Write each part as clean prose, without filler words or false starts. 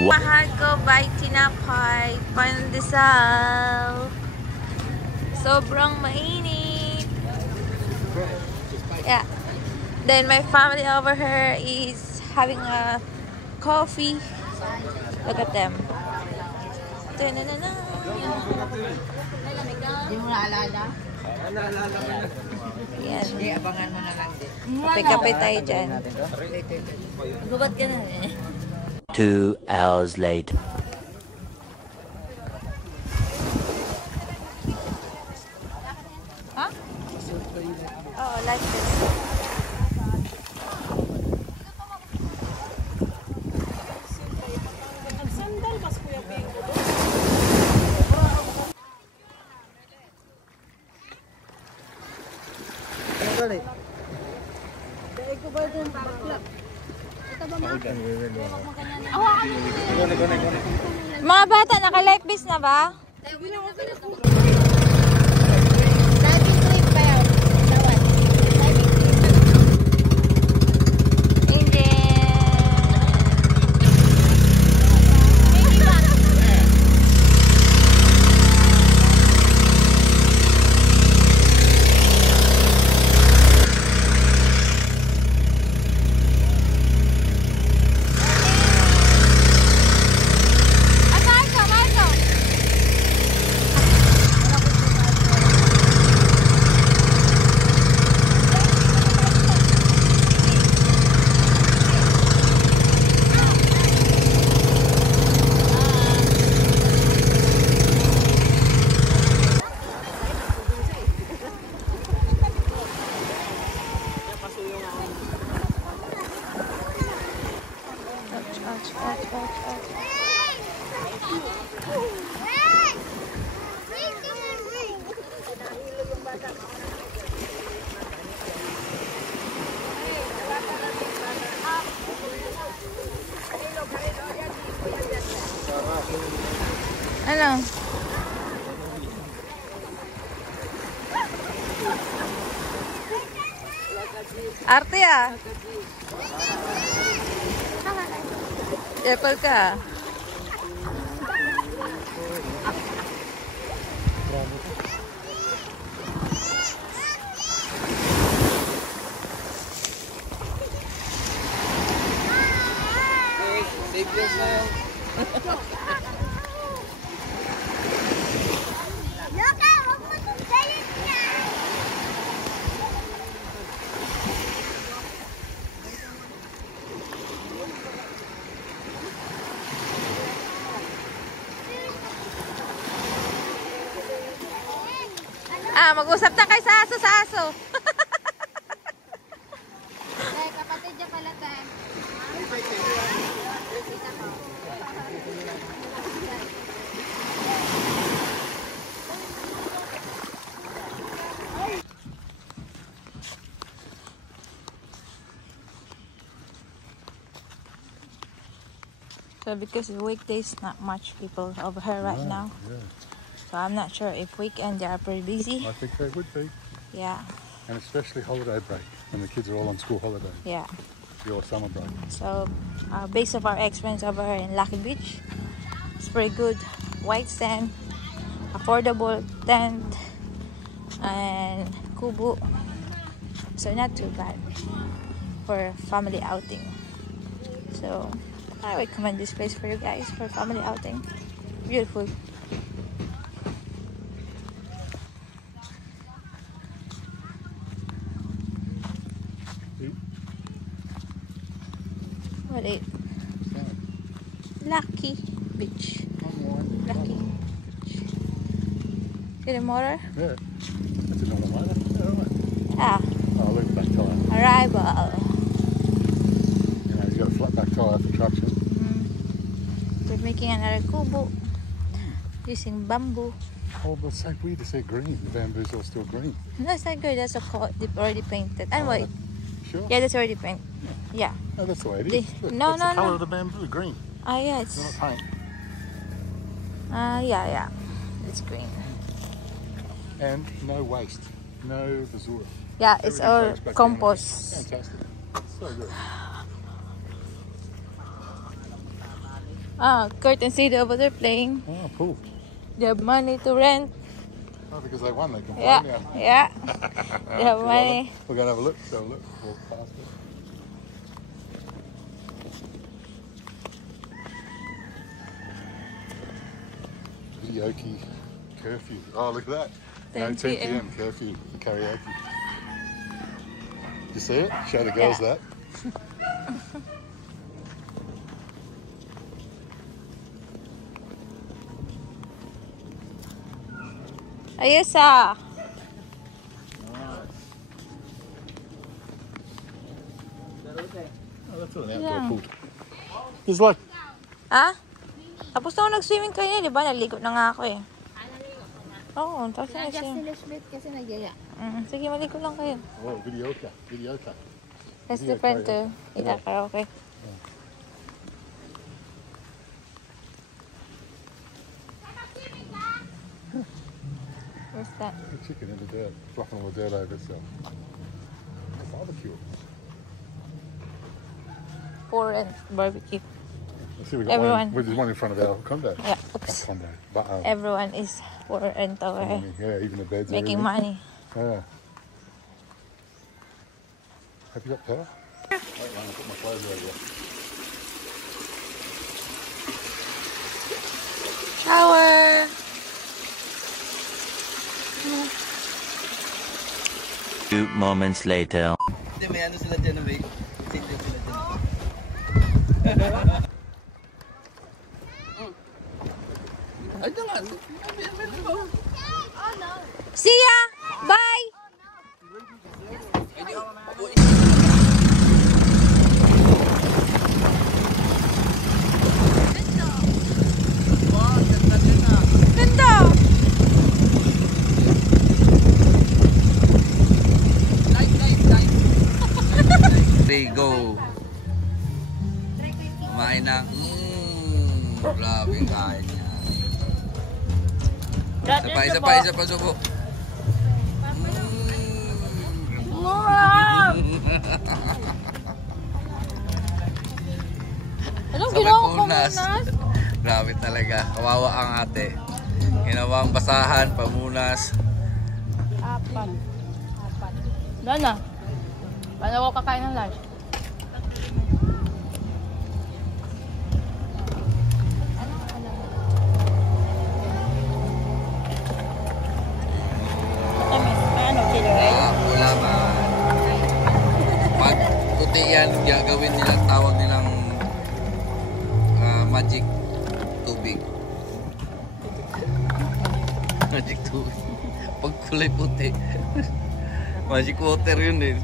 Mahal ko by tinapay, pandesal. Sobrang mainit. Yeah. Then my family over here is having a coffee. Look at them. Hindi mo naalala? Yan. Hindi, abangan mo na lang din. Kape-kape tayo dyan. Gubat ka na eh. 2 hours later. Huh? Oh, like this. Mga bata, naka-life vest na ba? Ano? Arte ah. Apple ka. Save yourself. Ah, mag-usap na kay sa aso. Kapatid niya pala tayo. So because weekdays, not much people over here right now. Yeah. So I'm not sure if weekend they are pretty busy. I think they would be. Yeah, And especially holiday break, when the kids are all on school holiday, yeah. your summer break. So based of our experience over here in Lucky Beach, it's pretty good. White sand, affordable tent, and kubo. So not too bad for family outing. So I recommend this place for you guys for family outing. Beautiful. What is Lucky Beach? Lucky Beach. Get a motor? Yeah. That's another one. Yeah, right. Ah, Oh, look at that tyre. arrival. You know, he's got a flat back tyre for traction. They're making another kubo using bamboo. Oh, but it's so weird to see green. The bamboos are still green. No, it's not good. That's a coat. They've already painted. And wait, Sure? yeah, that's already painted. Yeah. Oh, that's the way it is. They- Look, no, that's no, the colour no. of the bamboo, green. Ah, yeah, It's it's not paint. yeah. It's green. And no waste. No basura. Yeah, it's Everything all goes back in. compost. Fantastic. So good. Kurt and Sadie over there playing. Oh, cool. They have money to rent. Oh, because they won, they can Yeah, play now. yeah. They have money. We're going to have a look. Have a look. Walk past it. Karaoke curfew. Oh, look at that. 10 10 p.m. p.m. curfew for karaoke. You see it? Show the girls that. Ayos ah. Oh, that's an outdoor Yeah. pool. There's like, Ha? Tapos na ako nag-swimming kayo, di ba? Naligo na nga ako eh. Oo, tapos na Just nag-swimming. sila split kasi nagyaya. Sige, maligo lang kayo. oh, video ka. Video ka. That's Video different tayo. too. Ila karaoke. Where's that? The chicken in the dirt, fluffing all the dirt over itself. Barbecue. For and barbecue. Let's see, we got Everyone. one. There's one in front of our condo. Yeah, Not oops. condo, but Everyone is for and over. yeah, even the beds. Making and money. everything. Yeah. Have you got power? Wait, I'll put my clothes over there. Shower! Few moments later. Hindi, may ano sila dyan, may single sila dyan. Ay, ito nga. See ya! Bye! Ganda! Three, go. Kumain na. Grabe yung kain niya. Isa pa, subo. Anong Sabay ginawa ko punas. munas? Grabe talaga. Kawawa ang ate. Ginawang basahan, pamunas. Apat. Doon na. Paano ako kakain ng lunch? Wala man. Pag puti yan, gagawin nila, tawag nilang magic tubig. Magic tubig. Pag kulay puti. Magic water yun eh.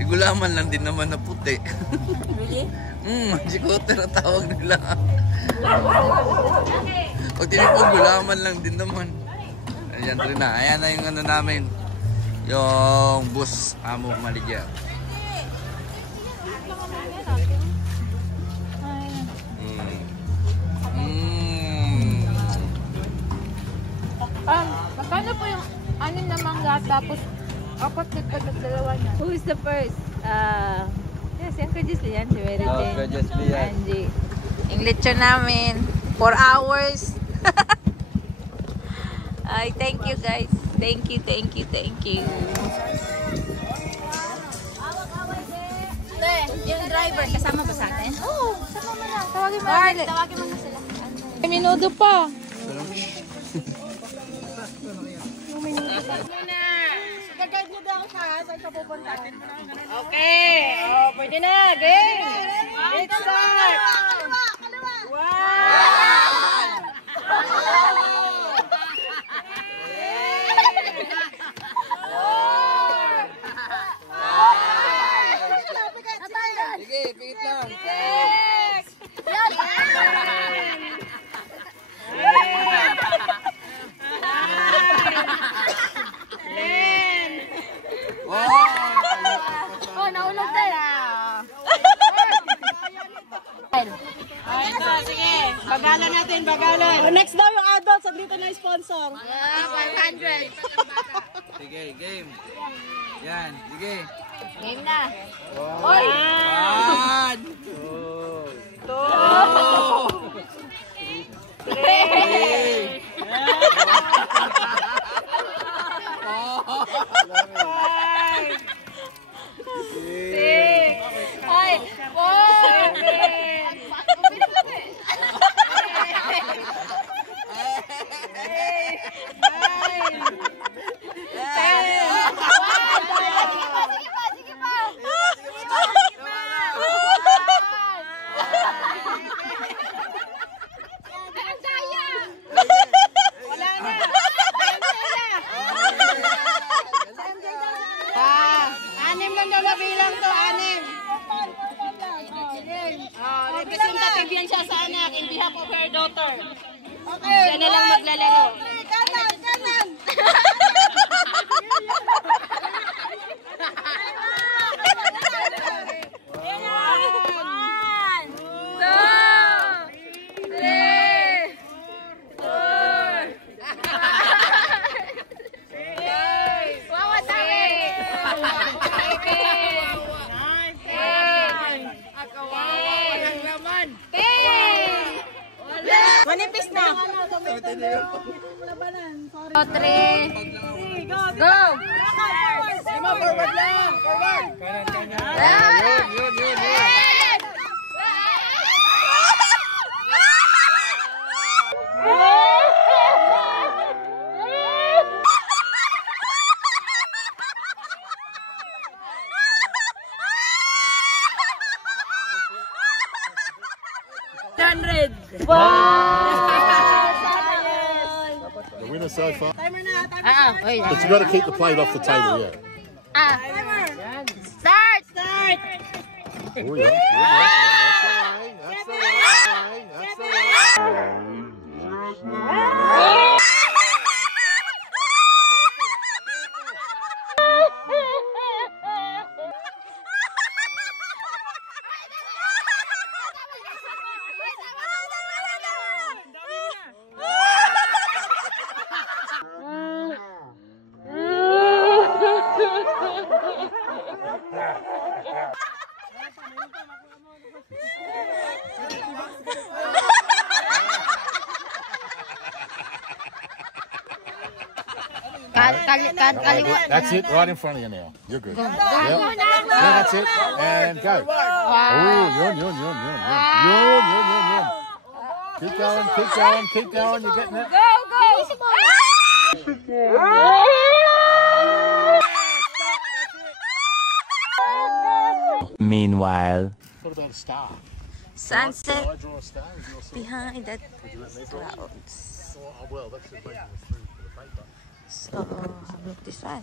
Igulaman lang din naman na puti. Really? Magic water ang tawag nila. Pag tinipog, gulaman lang din naman. Ayan rin na. Ayan na yung ano namin. Yung bus Amo Maligya. Magkano po yung anin na mangga tapos apat na dalawa na? Who is the first? Yes, yung Kajisli yan. Si Mary Jane. Kajisli yan. Angie. Yung lechon namin. 4 hours. Ay, thank you guys. Thank you. Yung driver, kasama ba sa atin? Oo, sama mo lang. Tawagin mo na. Tawagin mo na sila. May minuto pa. Okay. Oh, pwede na. Game. Let's start. Sige, pigit lang. Oh, naulog tayo. Sige, bagalan natin, bagalan. Next daw yung adults, dito na yung sponsor. 500. Sige, game. Yan, sige. Game na. One, two, Putay na yun. Labanan. Sorry. 2, 3. Sige, go. Go! Lima, forward lang. Forward. Yun. The winner so far. Timer na, timer. Oy. But you got to keep the plate off the table, yeah. Start! Oh, yeah. That's the way. That's the way. That's it, right in front of you now. You're good. Yep. Yeah, that's it. And go. Oh, yun. Keep going. You're getting it. Meanwhile. What about a star? Sunset I draw a star. Is your star? behind the Would you let me draw? clouds. Oh, well, that should make it through for the paper. So, look this one.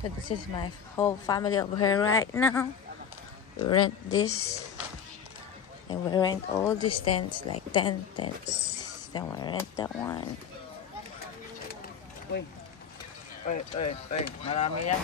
So, this is my whole family over here right now. We rent this. And we rent all these tents, like 10 tents. Then we rent that one. Uy. Marami yan.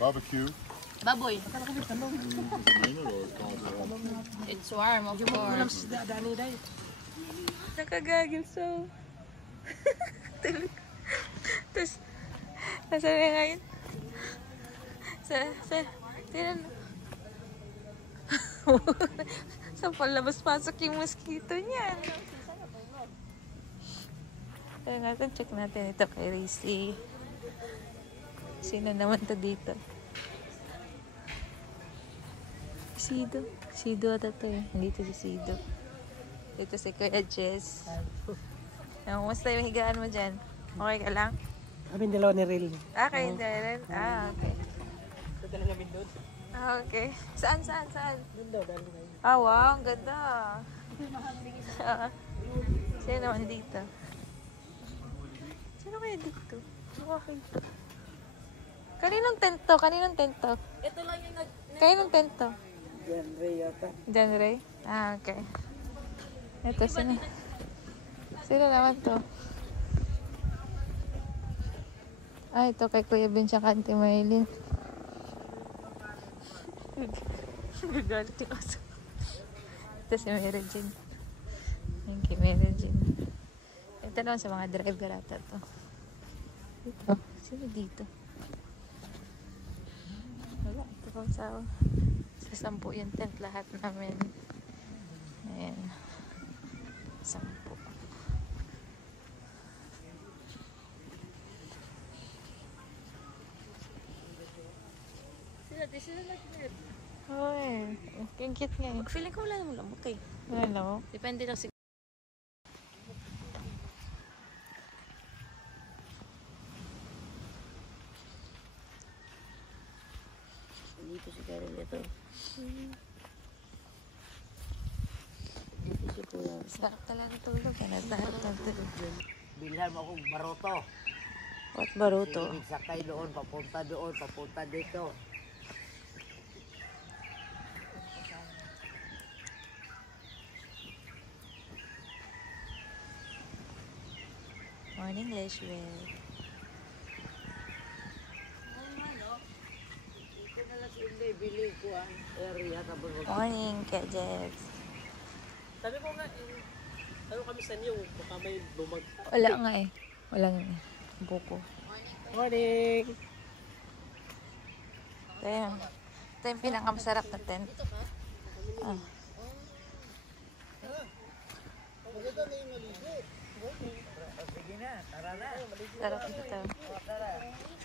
Barbecue. Baboy. It's warm, of course. Nakagagil so. Tapos, nasa na ngayon? Tinan. Sa palabas-pasok yung mosquito niya. Kaya natin, check natin ito kay Rizzy. Sino naman to dito? Sido. Sido ata to eh. Dito si Sido. Dito si Kuya Jess. Kumusta yung higaan mo dyan? Okay ka lang? Kami dalawa ni Ril. Kayo dyan? Okay. Dadala namin doon. Okay. Saan? Doon daw, dahil ngayon. Wow, ang ganda. Sino naman dito? Sino kaya dito? Okay. Kaninong tento? Ito lang yung Kaninong tento? Yan, Ray yata. John Ray? Okay. Ito, sino? Sino naman to? Ito kay Kuya Ben siya Kante Maylin. Gagalit yung aso. Ito si Mary Jane. Thank you, Mary Jane. Ito naman sa mga driver ata to. Dito. Sino dito? Wala. Ito pang sao. Sa 10 yung tent lahat namin. Ayan. 10. Sila, this is like Uy, ang cute nga eh. Feeling ko wala namang lamok eh. Ano? Depende lang siguro. Dito si Karen ito. Dito si Kuya. Sarap talaga tulog. Sarap tulog. Bilhan mo akong baroto. What baruto? Sakay doon, papunta dito. Morning, Leshwell. Ito na lang sila bili ko ang area tapos Morning, Kejex. Sabi ko nga, tayo kami sa inyo, baka may bumag. Wala nga eh. Wala nga eh. Buko. Morning! Ito yun. Ito yung pinakamasarap na tent. Ah. sige na, tara na. Sarap ito.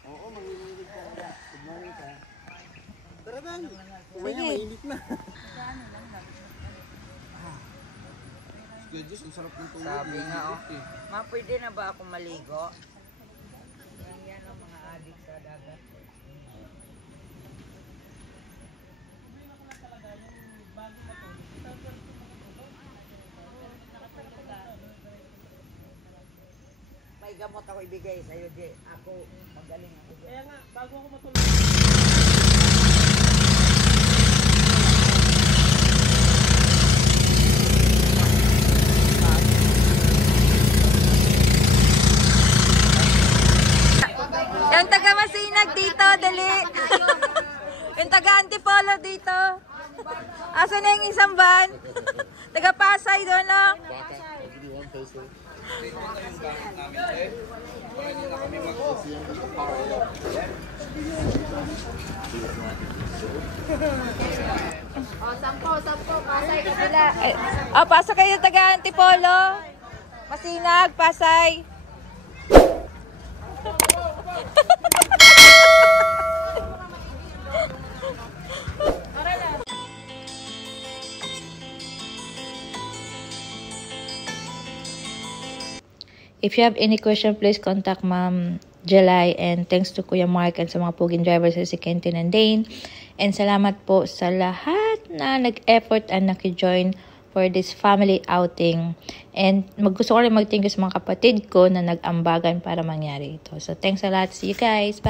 Oo, manginginig ka na. Good morning ka. Tara na! Sige. Mainit na. Sabi nga, ma, pwede na ba ako maligo? Yan ang mga adik sa dagat. May gamot ako ibigay sa'yo, di. Ako, magaling ako. Kaya nga, bago ako matulog. Yung taga Masinag dito, dali. Yung taga Antipolo dito. Asa na yung isang van? Taga Pasay doon, no? Sampo, Pasay, kabila. Pasok kayo taga Antipolo. Masinag, Pasay. If you have any question, please contact Ma'am Jelay, and thanks to Kuya Mark and sa mga puging drivers si Kentin and Dane. And salamat po sa lahat na nag-effort and naki-join for this family outing. And gusto ko rin mag-thank you sa mga kapatid ko na nag-ambagan para mangyari ito. So thanks a lot. See you guys. Bye.